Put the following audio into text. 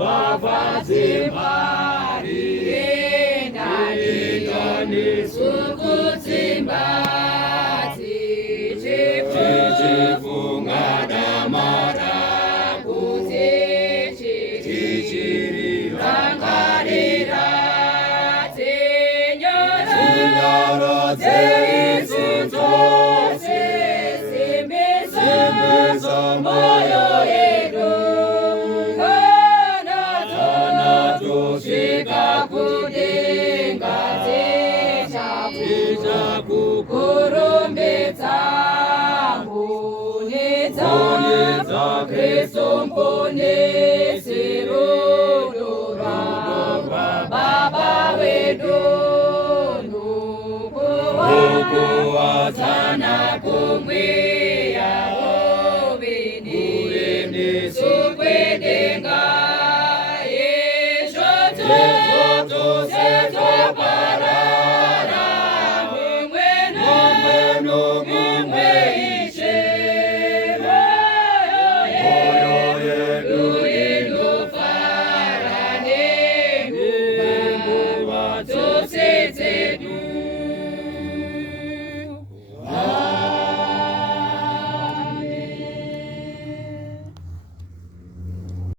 Bavazi mbali endani sukuti mbati chifunga damara kuti chichiri rangarira tinyoro dzeizudzo simbizo moyo yedu kukurumbidza mbonedza Kristu mponesi rudo rwa Baba wedu nukuwadzana kumweya uvini sukwe